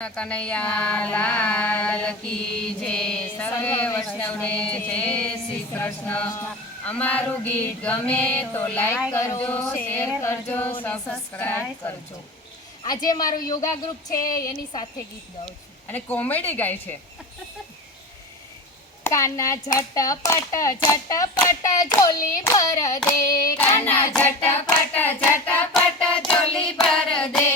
કનૈયા લાલ કી જય। સર્વે વૈષ્ણવને જય શ્રી કૃષ્ણ। અમારું ગીત ગમે તો લાઈક કરજો, શેર કરજો, સબસ્ક્રાઇબ કરજો। આજે મારું યોગા ગ્રુપ છે એની સાથે ગીત ગાઉં છું અને કોમેડી ગાય છે। કાના ઝટપટ ઝટપટ ઝોલી ભર દે, કાના ઝટપટ ઝટપટ ઝોલી ભર દે,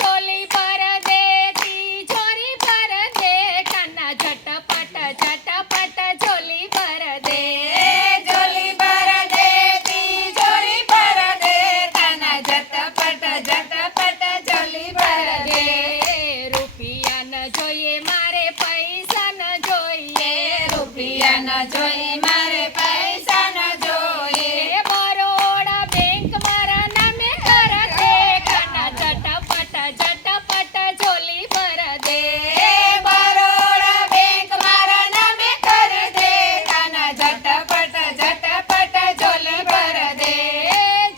ઝોલી ભર દે તિજોરી ભર દે, કાના ઝટપટ ઝટપટ ઝોલી ભર દે, ઝોલી ભર દે તિજોરી ભર દે, કાના ઝટપટ ઝટપટ ઝોલી ભર દે। રૂપિયા ન જોઈએ મારે પૈસા ન જોઈએ, રૂપિયા ન જોઈએ મારે પૈસા ન જોઈએ, બરોડા બેંક મારા નામે કર દે, કાના ઝટપટ ઝટપટ ઝોલી ભર દે, બરોડા બેંક મારા નામે કર દે, કાના ઝટપટ ઝટપટ ઝોલી ભર દે,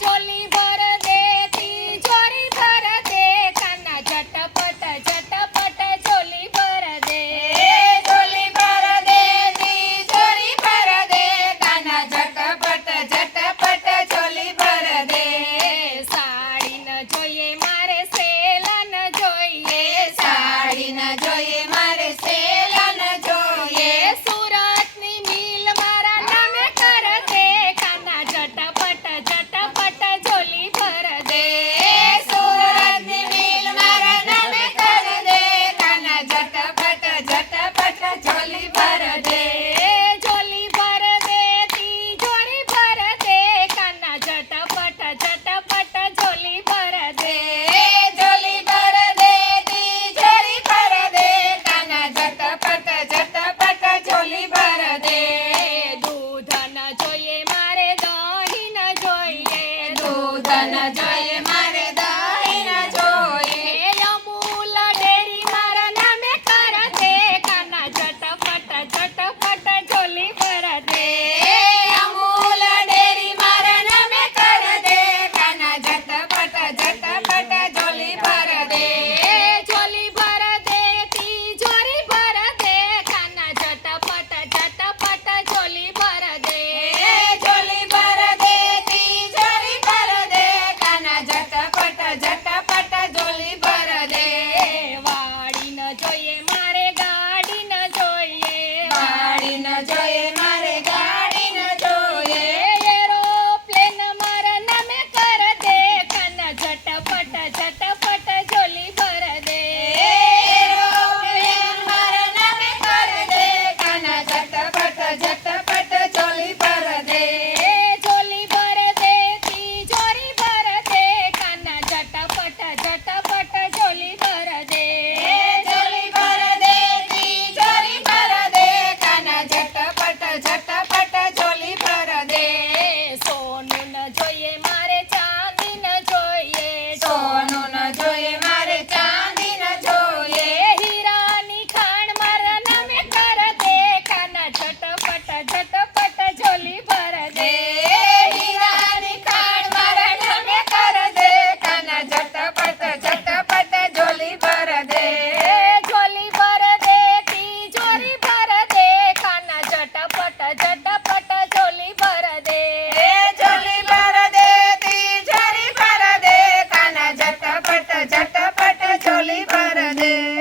ઝોલી ભર દે તિજોરી ભર દે, કાના ઝટપટ ઝટપટ ઝોલી ભર દે, ઝોલી ભર દે તિજોરી ભર દે, કાના ઝટપટ ઝટપટ ઝોલી ભર દે। સાડી ન જોઈએ મારે સેલા ન જોઈએ, સાડી ન જોઈએ મારે સેલા ન જોઈએ, સુરતની મિલ મારા નામે કર દે, કાના ઝટપટ ઝટપટ ઝોલી ભર દે, સુરતની મિલ મારા નામે કર દે, કાના ઝટપટ ઝટપટ ઝોલી ભર દે, ઝોલી ભર દે તિજોરી ભર દે, કાના ઝટપટ ઝટપટ ઝોલી ભર દે, ઝોલી ભર દે તિજોરી ભર દે, કાના ઝટપટ ઝટપટ ઝોલી ભર દે, દૂધ ન જોઈએ મારે દહીં ન જોઈએ, દૂધ ન જોઈએ મારે દહીં ન જોઈએ, અમૂલ ડેરી મારા નામે કર દે, કાના ઝટપટ ઝટપટ ઝોલી ભર દે, અમૂલ ડેરી મારા નામે કર દે, કાના ઝટપટ ઝટપટ ઝોલી ભર દે, ઝોલી ભર દે તિજોરી ભર દે, કાના ઝટપટ ઝટપટ ઝોલી ભર દે, ઝોલી ભર દે તિજોરી ભર દે, કાના ઝટપટ ઝટપટ ઝોલી ભર દે, વાડી ન જોઈએ મારે ગાડી ન જોઈએ, ગાડી ન જોઈએ મારે ગાડી ન જોઈએ, એરોપ્લેન મારા નામે કર દે, કાના ઝટપટ ઝટપટ ઝોલી ભર દે, એરોપ્લેન મારા નામે કર દે, કાના ઝટપટ ઝટપટ ઝોલી ભર દે, ઝોલી ભર દે તિજોરી ભર દે, કાના ઝટપટ ઝટપટ ઝોલી ભર દે, ઝોલી ભર દે તિજોરી ભર દે, કાના ઝટપટ ઝટપટ ઝોલી ભર દે, સોનું ન જોઈએ મારે ચાંદી ન જોઈએ, સોનું ન જોઈએ મારે ચાંદી ન જોઈએ, હીરાની ખાણ મારા નામે કર દે, કાના ઝટપટ ઝટપટ ઝોલી ભર દે, હીરાની ખાણ મારા નામે કર દે, કાના ઝટપટ ઝટપટ ઝોલી ભર દે, ઝોલી ભર દે તિજોરી ભર દે, કાના ઝટપટ ઝટપટ ઝોલી ભર દે, ઝોલી ભર દે તિજોરી ભર દે, કાના ઝટપટ ઝટપટ ઝોલી ભર દે।